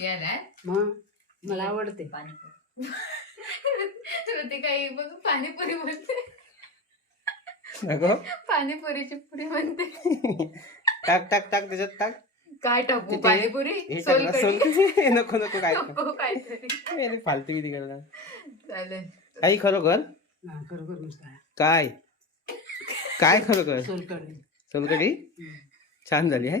मग मला आवडते पाणीपुरी. ते काही बघ पाणीपुरी बोलते. पाणीपुरीची पुरी म्हणते. टाक टाक टाक त्याच्यात टाक. काय टाकू? पाणीपुरी नको नको काय काहीतरी फालतू किती करणार. चालेल. काही खरोखर काय काय खरोखर सोलकढी छान झाली आहे.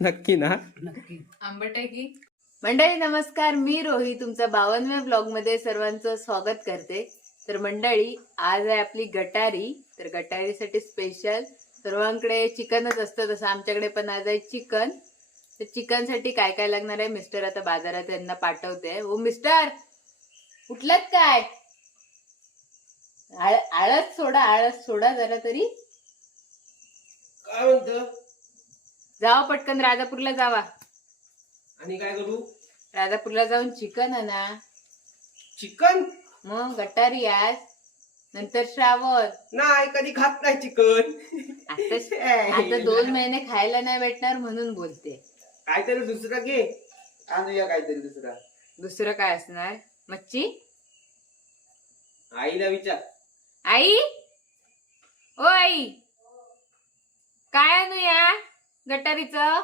नक्की ना? नक्की. आंबट आहे की? मंडळी नमस्कार, मी रोही तुमचं 52व्या ब्लॉग मध्ये सर्वांचं स्वागत करते. तर मंडळी आज आहे आपली गटारी. तर गटारीसाठी स्पेशल सर्वांकडे चिकनच असतं, तसं आमच्याकडे पण आज आहे चिकन. तर चिकन साठी काय काय लागणार आहे मिस्टर आता बाजारात त्यांना पाठवते. हो मिस्टर उठलात काय? आळस सोडा जरा तरी. काय म्हणतो? जावा पटकन राजापूरला जावा. आणि काय करू? राजापूरला जाऊन चिकन आणा. चिकन? मग गटारी आज नंतर श्रावण. नाही कधी खात नाही चिकन. आता 2 महिने खायला नाही भेटणार म्हणून बोलते. काहीतरी दुसरं घे. आणूया काहीतरी दुसरा. दुसरं काय असणार? मच्छी? आईला विचार. आई ओ आई काय आणूया गटारीचं?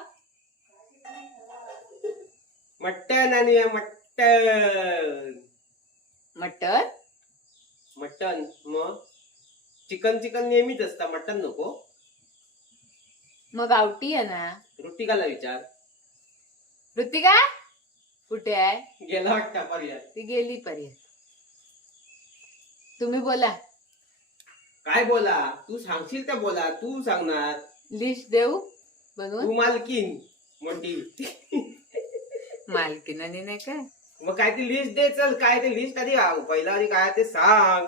मटन आणूया. Mutton mutton? मटन मग चिकन चिकन नेहमीच असता. मटन नको. मग गावठी आहे ना. ऋतिकाला विचार. ऋतिका कुठे आहे? गेला वाटतं पर्याय. ती गेली पर्यंत. तुम्ही बोला. काय बोला? तू सांगशील तर बोला. तू सांगणार. लिस्ट देऊ बनवून? तू मालकीन मोठी. मालकीनाने नाही काय. मग काय ती लिस्ट दे. चल काय ते लिस्ट आधी पहिला आधी काय ते सांग.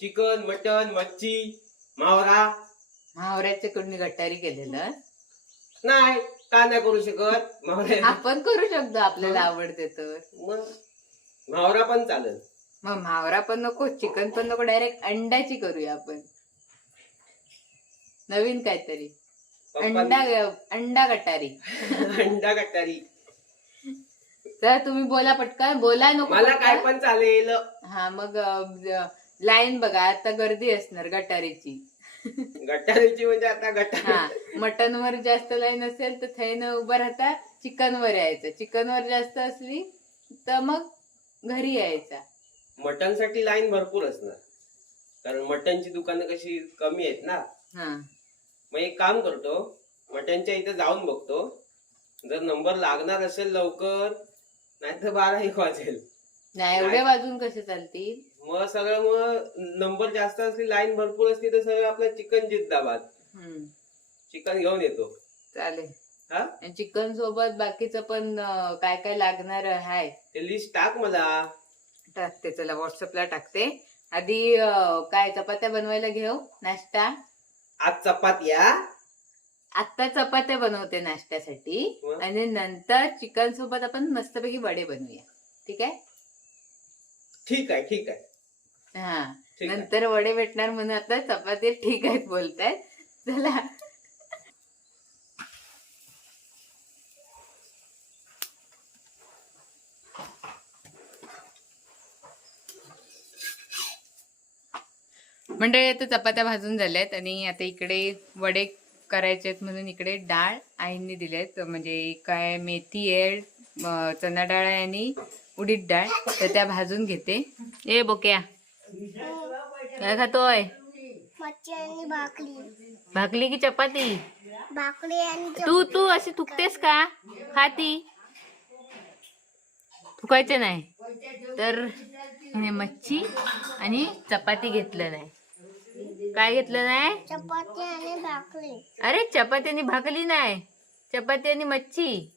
चिकन मटन मच्छी मावरा. मावऱ्याच्या कडून गटारी केलेलं नाही का नाही करू शकत? मावरा आपण करू शकतो, आपल्याला आवडते तर. मग मावरा पण चालेल. मग मावरा पण नको, चिकन पण नको, डायरेक्ट अंड्याची करूया आपण. नवीन काहीतरी. अंडा गटारी. अंडा गटारी. तर तुम्ही बोला पटकन. बोला नको मला काय पटकन. पण चालेल. हा मग लाईन बघा आता गर्दी असणार गटारीची. गटारीची म्हणजे आता गटार. हा मटन वर जास्त लाईन असेल तर थैनं उभं राहता. चिकन वर यायचं. चिकन वर जास्त असली तर मग घरी यायचा. मटन साठी लाईन भरपूर असणार, कारण मटनची दुकानं कशी कमी आहेत ना. हा मग एक काम करतो, मटनच्या इथे जाऊन बघतो. जर नंबर लागणार असेल लवकर, नाहीतर 12-1 वाजेल. नाही एवढ्या वाजून कसे चालतील? मग सगळं मग नंबर जास्त असली लाईन भरपूर असली तर सगळं आपलं चिकन जिंदाबाद. चिकन घेऊन येतो. चालेल. हा चिकन सोबत बाकीचं पण काय काय लागणार आहे ते लिस्ट टाक मला. टाकते, चला व्हॉट्सअपला टाकते. आधी काय चपात्या बनवायला घेऊ नाश्ता. आज चपात्या. आता चपात्या बनवते नाश्त्यासाठी आणि नंतर चिकन सोबत आपण मस्तपैकी वडे बनवूया. ठीक आहे? ठीक आहे ठीक आहे. हा नंतर वडे भेटणार म्हणून आता चपाती ठीक आहेत बोलतायत. चला मंडळी आता चपात्या भाजून झाल्यात आणि आता इकडे वडे करायचे आहेत म्हणून इकडे डाळ आईंनी दिलेत. म्हणजे काय मेथी आहे, चणा डाळ आहे आणि उडीद डाळ. तर त्या भाजून घेते. ए बोक्या काय खातोय? भाकली की चपाती? तू अशी थुकतेस का? खाती थुकायचे नाही. तर मच्छी आणि चपाती घेतलं नाही. काय घेतलं नाही? चपाती आणि भाकरी. अरे चपाती आणि भाकरी नाही, चपाती आणि मच्छी.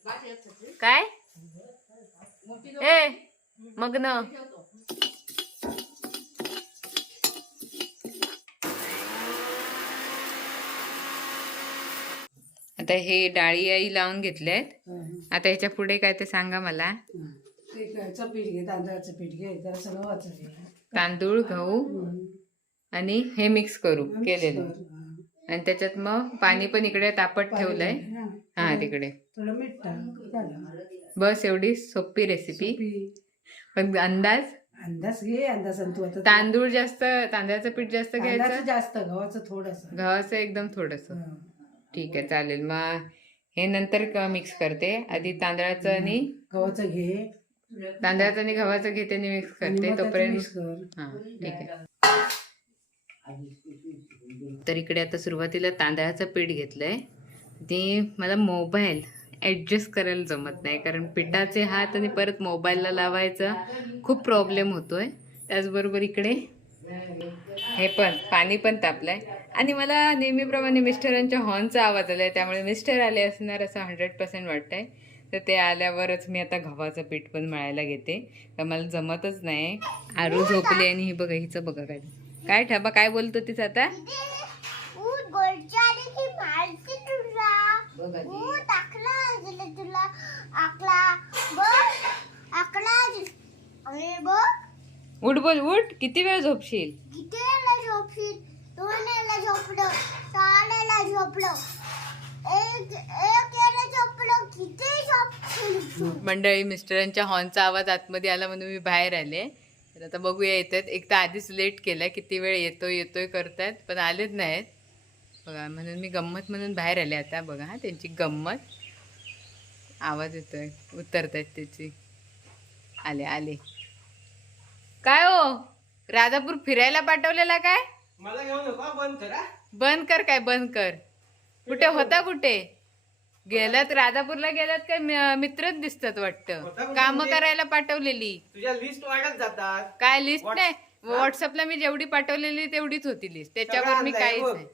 काय ए मग न आता हे डाळी आई लावून घेतल्यात. आता ह्याच्या पुढे काय ते सांगा मला. पीठ घे, तांदळाचं पीठ घे, जरा सगळं वाचायचं. तांदूळ गहू आणि हे मिक्स करू केलेलं आणि त्याच्यात मग पाणी पण इकडे तापत ठेवलंय. हा तिकडे थोडं मीठ टाक. बस एवढी सोपी रेसिपी. सोपी. पण अंदाज अंदाज घे अंदाज आणि तू आता तांदूळ जास्त, तांदळाचं पीठ जास्त तांदळाचं घ्यायचं, जास्त गव्हाचं थोडस. गव्हाचं एकदम थोडस. ठीक आहे चालेल. मग हे नंतर मिक्स करते. आधी तांदळाचं आणि गव्हाचं घे तांदळाचं आणि गव्हाचं घेते आणि मिक्स आणि करते मग त्यात तोपर्यंत. mix कर. हा ठीक आहे. तर इकडे आता सुरुवातीला तांदळाचं पीठ घेतलंय. ते मला मोबाईल ॲडजस्ट करायला जमत नाही, कारण पिठाचे हात आणि परत मोबाईलला लावायचा खूप प्रॉब्लेम होतोय. त्याचबरोबर इकडे हे पण पाणी पण तापलंय आणि मला नेहमीप्रमाणे मिस्टरांच्या हॉर्नचा आवाज आलाय, त्यामुळे मिस्टर आले असणार असं 100% वाटतंय. तर ते आल्यावरच मी आता गव्हाचं पीठ पण मळायला घेते, तर मला जमतच नाही. आरू झोपली आणि ही बघा, हिचं बघा काय काय ठबा काय बोलतो तीच आता. उठ बोल उठ, किती वेळ झोपशील. मंडळी, मिस्टरांच्या हॉर्नचा आवाज आतमध्ये आला म्हणून मी बाहेर आले. तर आता बघूया येतात. एक तर आधीच लेट केलाय, किती वेळ येतोय करतात पण आलेच नाहीत बघा, म्हणून मी गंमत म्हणून बाहेर आले. आता बघा हा त्यांची गंमत, आवाज येतोय, उतरतायत त्याची. आले आले. काय हो, राजापूर फिरायला पाठवलेला काय? मला घेऊ नका, बंद करा. बंद कर काय बंद कर. कुठे होता, कुठे गेलात? राजापूरला गेलात काय? मित्रच दिसतात वाटतं. काम करायला पाठवलेली. तुझ्या लिस्ट वाढत जातात. काय लिस्ट नाही, व्हॉट्सअपला मी जेवढी पाठवलेली तेवढीच होती लिस्ट, त्याच्यावर मी काहीच नाही.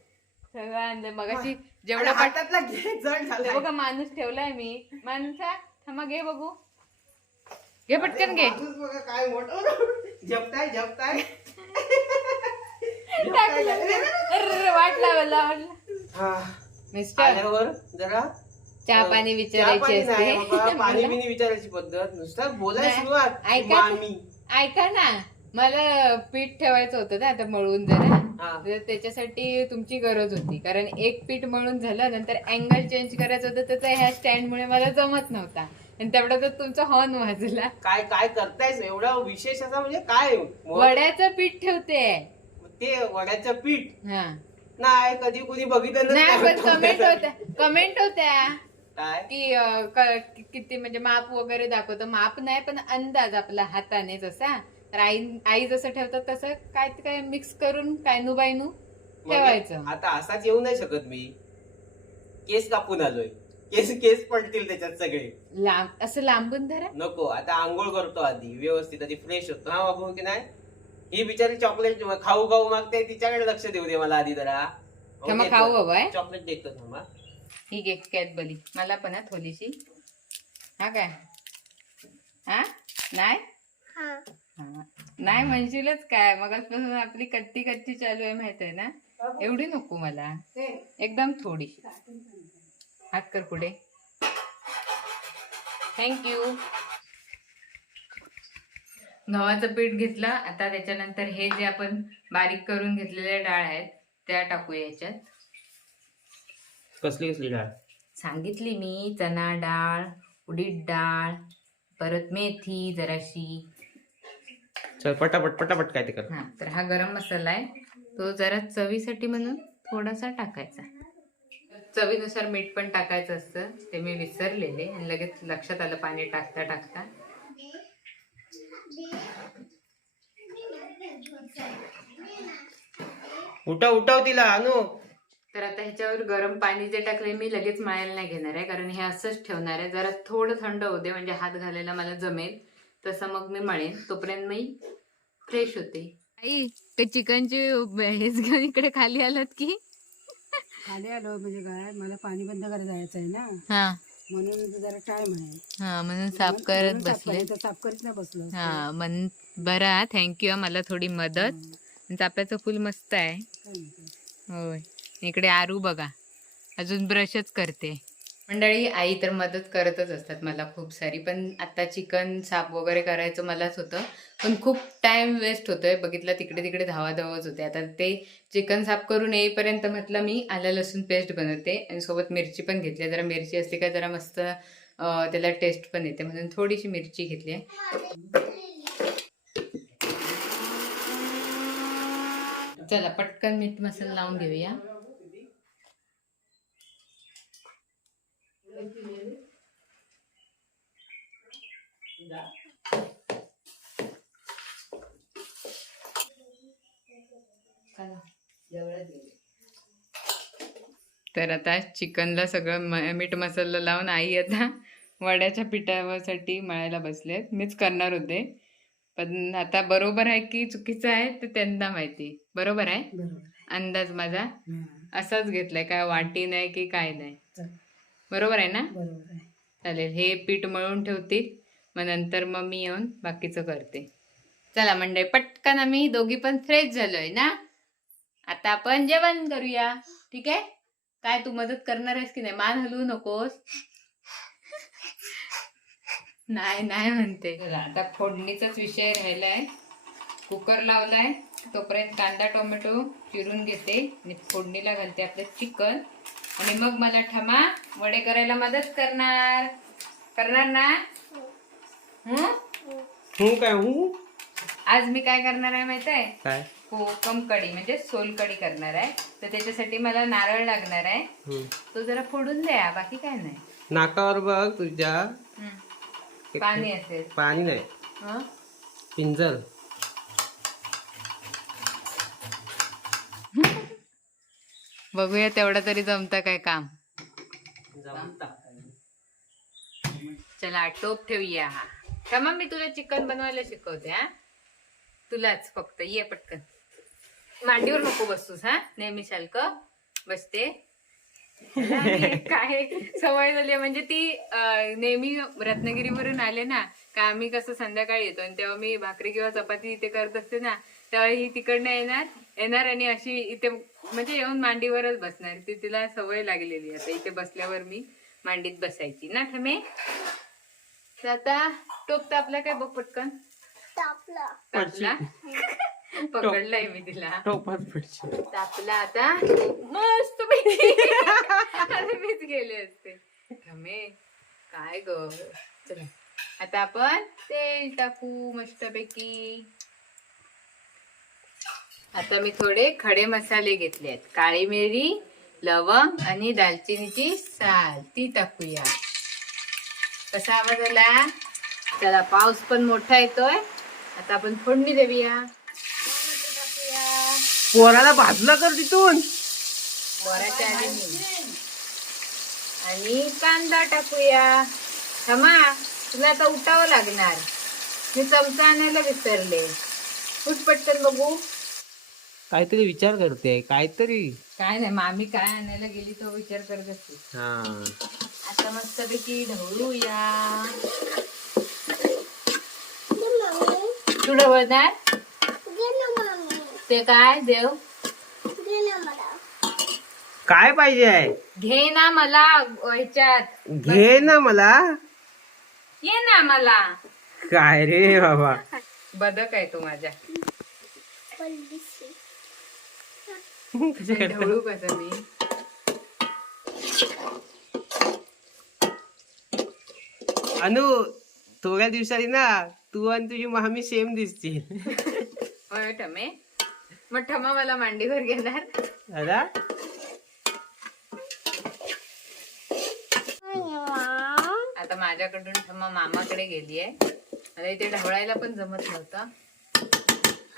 सगळं आणलंय मगाशी जेवढं हातातला घे, जड झालंय. बघा माणूस ठेवलाय मी. माणसा थांबा, घे बघू, घे पटकन घे. माणूस बघा काय मोठं झपताय झपताय. वाट लावला मिस्टर. आल्यावर जरा चहा पाणी विचारायची असते. पाणी बिनी विचारायची पद्धत, नुसतं बोलायला सुरुवात. ऐका मामी ऐका ना, मला पीठ ठेवायचं होतं ना आता मळून जरा, हा. तर त्याच्यासाठी तुमची गरज होती. कारण एक पीठ मळून झालं, नंतर अँगल चेंज करायचं होतं, त्याचा ह्या स्टँडमुळे मला जमत नव्हता आणि तेवढ्यातच तुमचा हॉर्न वाजला. काय काय करतायस एवढा विशेष असा, म्हणजे काय वड्याचं पीठ ठेवते. ते वड्याचं पीठ हा नाही कधी कुणी बघितलं नाही, पण कमेंट होत्या काय की किती म्हणजे माप वगैरे दाखवतं. माप नाही पण अंदाज आपला हाताने जसा. तर आई जसं ठेवतात तसं काय काय मिक्स करून कायनू बायनू ठेवायचं. आता असाच येऊ नाही शकत मी. केस कापून आलोय, केस पडतील त्याच्यात सगळे. लांब असं लांबून धरा. नको, आता आंघोळ करतो आधी व्यवस्थित, आधी फ्रेश होतो. हा बाबू की नाही, ही बिचारी चॉकलेट खाऊ खाऊ मागते, तिच्याकडे लक्ष देऊ दे मला आधी जरा. थांबा, खाऊ हवंय. चॉकलेट देतो थांबा. ही घे कॅडबरी, मला पण हा थोडीशी. हा काय, हा नाही हा. हा. नाही म्हणशीलच काय, मगाचपासून आपली कच्ची कच्ची चालू आहे माहित आहे ना. एवढी नको मला, एकदम थोडीशी. हात कर पुढे. थँक्यू. गव्हाचं पीठ घेतलं. आता त्याच्यानंतर हे जे आपण बारीक करून घेतलेल्या डाळ आहेत त्या टाकूया याच्यात. कसली कसली डाळ सांगितली मी, चना डाळ, उडीद डाळ, परत मेथी जराशी. चल पटापट पटापट काय ते कर. हा, तर हा गरम मसाला आहे, तो जरा चवीसाठी म्हणून थोडासा टाकायचा. चवीनुसार मीठ पण टाकायचं असतं, ते मी विसरलेले आणि लगेच लक्षात आलं पाणी टाकता टाकता. उठव तिला आणू. तर आता ह्याच्यावर गरम पाणी जे टाकले मी लगेच मळायला नाही घेणार आहे, कारण हे असंच ठेवणार आहे. जरा थोडं थंड होऊ दे, म्हणजे हात घालायला मला जमेल तसं मग मी मळेन. तोपर्यंत मी फ्रेश होते. आई ते चिकनची हेच घेऊन इकडे खाली आलात की? खाली आलो म्हणजे काय, मला पाणी बंद करायला जायचं आहे ना, हा म्हणून जरा टाइम आहे. हा, म्हणून साफ करत बसले. साफ करीत नाही बसलो. हा मन बरं, थँक्यू. मला थोडी मदत. चाफ्याचं फुल मस्त आहे. होय. इकडे आरू बघा अजून ब्रशच करते. मंडळी, आई तर मदत करतच असतात मला खूप सारी, पण आता चिकन साफ वगैरे करायचं मलाच होतं, पण खूप टाइम वेस्ट होतोय. बघितलं तिकडे तिकडे धावाधावच होते. आता ते चिकन साफ करून येईपर्यंत म्हटलं मी आलं लसूण पेस्ट बनवते आणि सोबत मिरची पण घेतली. जरा मिरची असली का जरा मस्त त्याला टेस्ट पण येते म्हणून थोडीशी मिरची घेतली आहे. चला पटकन मीठ मसाला लावून घेऊया. तर आता चिकनला सगळं मीठ मसाला लावून आई आता वड्याच्या पिठासाठी मळायला बसलेत. मीच करणार होते पण आता बरोबर आहे की चुकीचं आहे ते त्यांना माहिती. बरोबर आहे बरोबर. अंदाज माझा हा, असाच घेतलाय, काय वाटी नाही की काय नाही. चल. बरोबर आहे ना? बरोबर आहे. चालेल, हे पीठ मळून ठेवतील मग नंतर मग मी येऊन बाकीचं करते. चला मंडळी पटकन आम्ही दोघी पण फ्रेश झालोय ना. आता आपण जेवण करूया. ठीक आहे? काय तू मदत करणार आहेस की नाही? मान हलवू नकोस. नाही नाही म्हणते. चला आता फोडणीचाच विषय राहिलाय. कुकर लावलाय तोपर्यंत कांदा टोमॅटो चिरून घेते आणि फोडणीला घालते आपलं चिकन आणि मग मला ठमा वडे करायला मदत करणार ना? काय आज मी काय करणार आहे माहित आहे? काय कोकम कढी म्हणजे सोलकढी करणार आहे. तर त्याच्यासाठी मला नारळ लागणार आहे. तो जरा फोडून द्या, बाकी काय नाही. नाकावर बघ तुझ्या पाणी असेल. पाणी नाही, हं? पिंजर. बघूया तेवढा तरी जमतं काय काम. चला टोप ठेवूया. मग मी तुला चिकन बनवायला शिकवते. हा तुलाच फक्त ये पटकन. मांडीवर नको बसूस. हा नेहमी सारखं बसते. काय सवय झाली म्हणजे ती नेहमी रत्नागिरीवरून आले ना का आम्ही कसं संध्याकाळी येतो आणि तेव्हा मी भाकरी किंवा चपाती इथे करत असते ना तेव्हा ही तिकडनं येणार आणि अशी इथे म्हणजे येऊन मांडीवरच बसणार. ती तिला सवय लागलेली. आता इथे बसल्यावर मी मांडीत बसायची ना ठमे. तर आता टोप तापला काय बघ पटकन. तापला पकडलाय मी तिला. तापला आता मस्त पैकी मीच गेले असते. ठमे काय ग. चला आता आपण तेल टाकू मस्तपैकी. आता मी थोडे खडे मसाले घेतले आहेत. काळी मिरी, लवंग आणि दालचिनीची साल ती टाकूया. कसा आवाज आला? चला पाऊस पण मोठा येतोय. आता आपण फोडणी देऊया. पोराला भाजला कर तिथून. बोराच्या आधी आणि कांदा टाकूया. क्षमा तुला आता उठावं लागणार. मी चमचा आणायला विसरले. उठ पटकन बघू. काहीतरी विचार करते काहीतरी. काय नाही मामी काय आणायला गेली तो विचार करत असते. हा आता मस्तपैकी ढवळूया. तू ढवळणार ते काय देव काय पाहिजे आहे? घे ना मला ह्याच्यात. घे ना मला. ये ना मला. काय रे बाबा. बदक आहे तू माझ्या. ढवळू कसं मी. अनु थोड्या दिवसांनी ना तू आणि तुझी मामी सेम दिसतील. होय ठमे. मग ठमा मला मांडीवर घेणार. दादा आता माझ्याकडून ठमा मामाकडे गेली आहे. आता इथे ढवळायला पण जमत नव्हतं.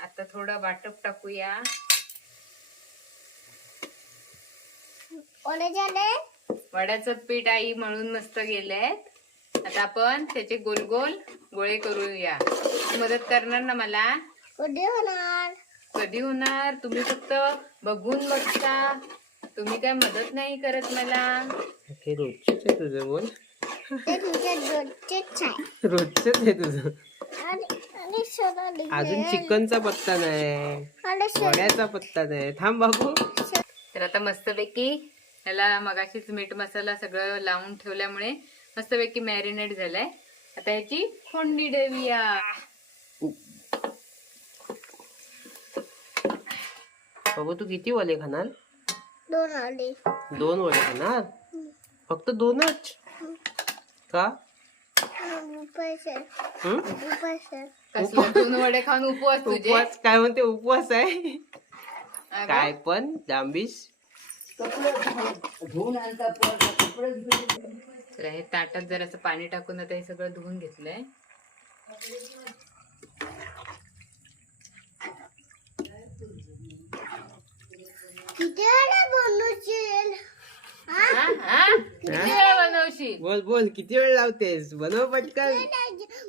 आता थोडं वाटप टाकूया. वड्याचं पीठ आई मळून मस्त गेलेत. आता आपण त्याचे गोल गोल गोळे करूया. मदत करणार ना मला? कधी होणार? तुम्ही फक्त बघून बघता. तुम्ही काय मदत नाही करत मला. हे रोजच आहे तुझं. बोल रोजच आहे तुझं. अजून चिकनचा पत्ता नाही, वड्याचा पत्ता नाही. थांब बाबू. तर आता मस्तपैकी ह्याला मगाशीच मीठ मसाला सगळं लावून ठेवल्यामुळे मस्तपैकी मॅरिनेट झालाय. आता ह्याची फोडणी देऊया. बाबू तू किती वडे खाणार? 2 वडे. 2 वडे खाणार? फक्त 2च? का उपास आहे. हं? उपास आहे. कसलं 2 वडे खाऊन उपवास तुझे उपवास काय म्हणते उपवास आहे अगं, काय पण जांबीस धुवून आणता कपडे तर हे ताटात जरासं पाणी टाकून आता हे सगळं धुवून घेतलंय. किती वेळा बनवशील? हा? हा? किती वेळा बनवशील? बोल बोल किती वेळ लावतेस बनव पटकन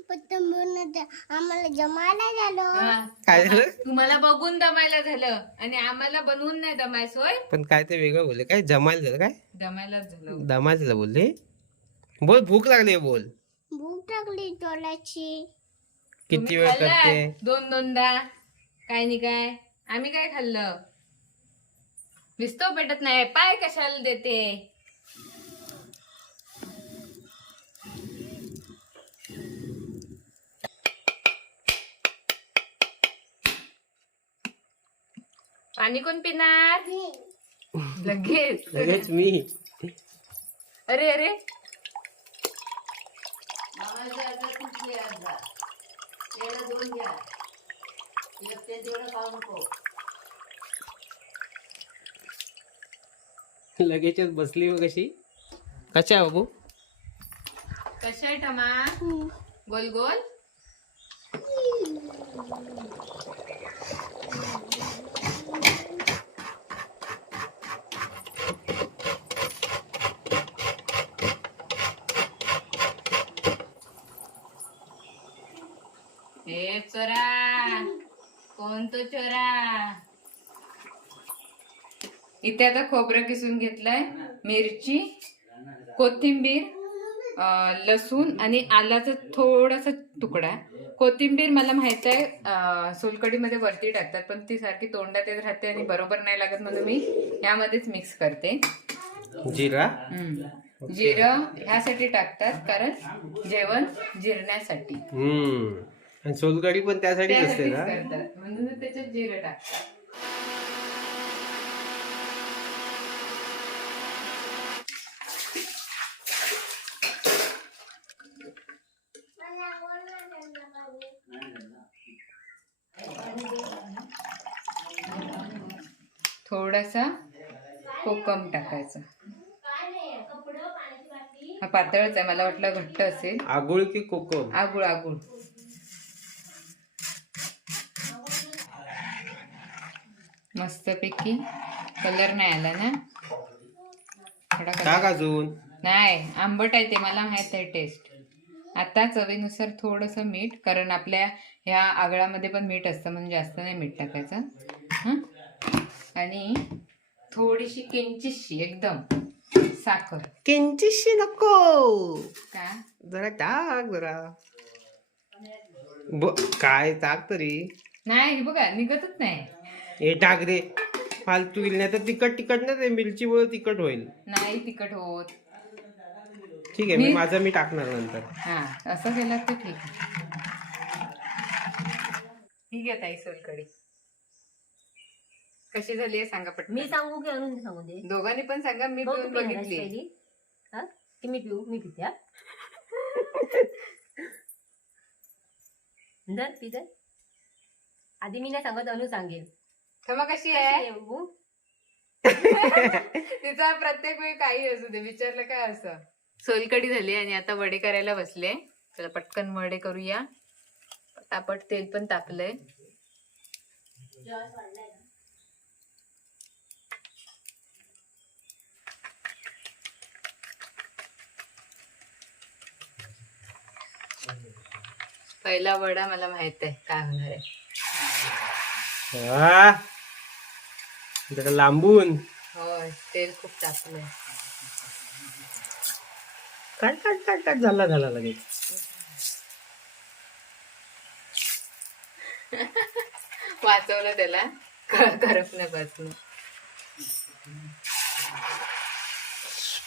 पत्तन बनवते. आम्हाला जमायला झालं. हा. काय झालं तुम्हाला बघून दमायला झालं आणि आम्हाला बनवून नाही दमायस होय. पण काय ते वेगळं बोलले काय जमायला झालं काय दमायलाच झालं. दमायला झालं बोलले बोल भूक लागली बोल भूक लागली तोलाची. किती वेळ करते 2-2दा काय नाही काय आम्ही काय खाल्लं विस्तो पेटत नाही पाय कशाला देते. पाणी कोण पिणार लगेच लगेच मी अरे अरे लगेचच बसली हो कशी कशा बाबू कशा आहे टमा गोल गोल हे चोरा कोण तो चोरा. इथे आता खोबरं किसून घेतलंय मिरची कोथिंबीर लसूण आणि आलाचा थोडासा तुकडा. कोथिंबीर मला माहित आहे सोलकढीमध्ये वरती टाकतात पण ती सारखी तोंडात येत राहते आणि बरोबर नाही लागत म्हणून मी यामध्येच मिक्स करते. जिरा जिरं ह्यासाठी टाकतात कारण जेवण जिरण्यासाठी आणि सोलकढी पण त्यासाठीच असते त्यासाठीच ना करतात म्हणून त्याच्यात जिरं टाकतात. थोडासा कोकम टाकायचं. हा पातळच आहे मला वाटलं घट्ट असेल. आगुळ की कोकम आगुळ आगुळ मस्तपैकी कलर नाही आला ना थोडा टाक कलर अजून नाही आंबट आहे ते मला माहित आहे टेस्ट. आता चवीनुसार थोडस मीठ कारण आपल्या ह्या आगळामध्ये पण मीठ असतं म्हणून जास्त नाही मीठ टाकायचं. हं आणि थोडीशी किंचितशी एकदम साखर किंचितशी नको का जरा टाक जरा काय टाक तरी नाही हे बघा निघतच नाही. हे टाक रे फालतू गेली नाही तर तिखट ना ते मिरचीमुळे तिखट होईल. नाही तिखट होत. ठीक आहे माझं मी टाकणार नंतर. हा असं केलं तर ठीक आहे. ठीक आहे ताई सोलकढी कशी झाली आहे सांगा पटकन. मी सांगू की आणून सांगू दे. दोघांनी पण सांगा मी बघ पिऊन तू पिणार आहेस बघितली. पहिली? हा? की मी पिऊ मी पिते हा? धर पी धर. आधी मी नाही सांगत अनु सांगेल. क्षमा कशी कशी आहे आहे बघू? तिचा प्रत्येक वेळी काही असू दे विचारलं काय असं. सोलकढी झाली आणि आता वडे करायला बसले. चला पटकन वडे करूया. पटापट तेल पण तापलंय. पहिला वडा मला माहित आहे काय होणार आहे. जरा लांबून होय तेल खूप तापलंय. काट काट काट काट झाला लगेच. वाचवलं त्याला करपण्यापासून.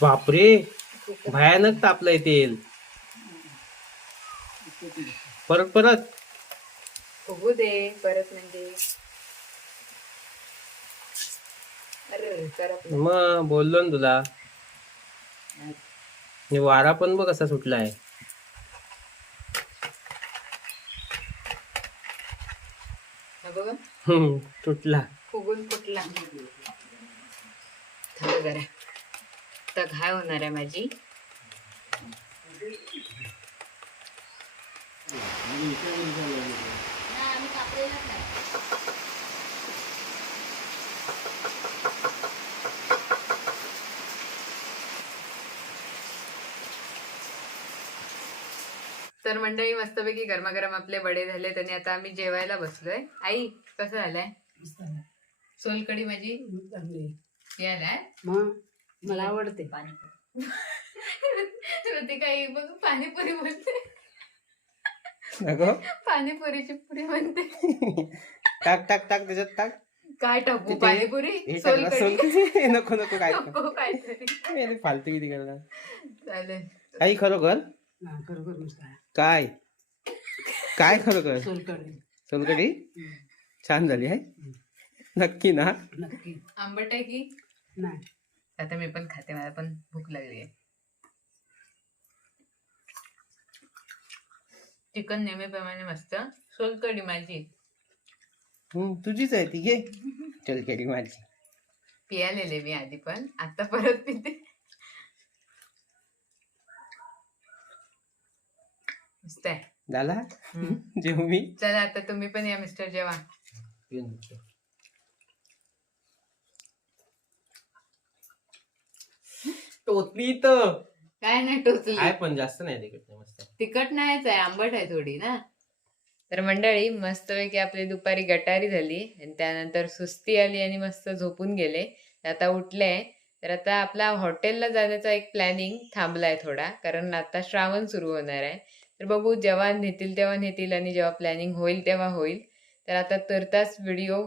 बापरे भयानक तापलंय तेल. परत परत बघू दे परत म्हणजे अरे करपलं. मग बोललो ना तुला आणि वारा पण बघ कसा सुटला आहे. हा बघा तुटला. फुगून फुटला. थांब जरा तर घाय होणार आहे माझी. तर मंडळी मस्तपैकी गरमागरम आपले वडे झाले आणि आता आम्ही जेवायला बसलोय. आई कसं झालंय मस्त आहे. सोलकडी माझी चांगली आहे. यायलाय. मग मला आवडते. श्रुती काही बघ पाणीपुरी म्हणते. अगं पाणीपुरीची पुरी म्हणते. टाक टाक टाक त्याच्यात टाक. काय टाकू तिथे पाणीपुरी हे टाक ना, सोलकडी सोलकढी. नको नको काय नको काहीतरी अरे फालतू किती करणार. चालेल. आई खरोखर हा, खरोखर मस्त आहे. काय काय खरोखर सोलकढी. सोलकढी छान झाली आहे. नक्की ना. नक्की. आंबट आहे की नाही. आता मी पण खाते. मला पण भूक लागली आहे. चिकन नेहमीप्रमाणे मस्त. सोलकढी माझी तुझीच आहे ती. घे सोलकढी माझी. पियालेले मी आधी पण आता परत पिते. मस्त आहे. झाला जेव मी. चला आता तुम्ही पण या मिस्टर जेवा. टोचली तर काय नाही टोचली. आहे पण जास्त नाही तिकट नाही. मस्त आहे. तिखट नाहीच आहे आंबट आहे थोडी ना. तर मंडळी मस्तपैकी आपली दुपारी गटारी झाली आणि त्यानंतर सुस्ती आली आणि मस्त झोपून गेले. आता उठले. तर आता आपला हॉटेलला जाण्याचा एक प्लॅनिंग थांबलाय थोडा, कारण आता श्रावण सुरू होणार आहे. तर बघू जेव्हा नेतील तेव्हा नेतील आणि जेव्हा प्लॅनिंग होईल तेव्हा होईल. तर आता तुर्तास व्हिडिओ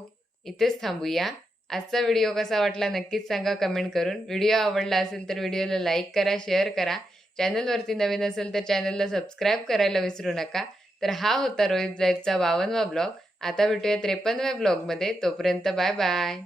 इथेच थांबूया. आजचा व्हिडिओ कसा वाटला नक्कीच सांगा कमेंट करून. व्हिडिओ आवडला असेल तर व्हिडिओला लाईक करा, शेअर करा. चॅनलवरती नवीन असेल तर चॅनलला सबस्क्राईब करायला विसरू नका. तर हा होता रोहित लाईफचा 52वा ब्लॉग. आता भेटूया 53व्या ब्लॉगमध्ये. तोपर्यंत बाय बाय.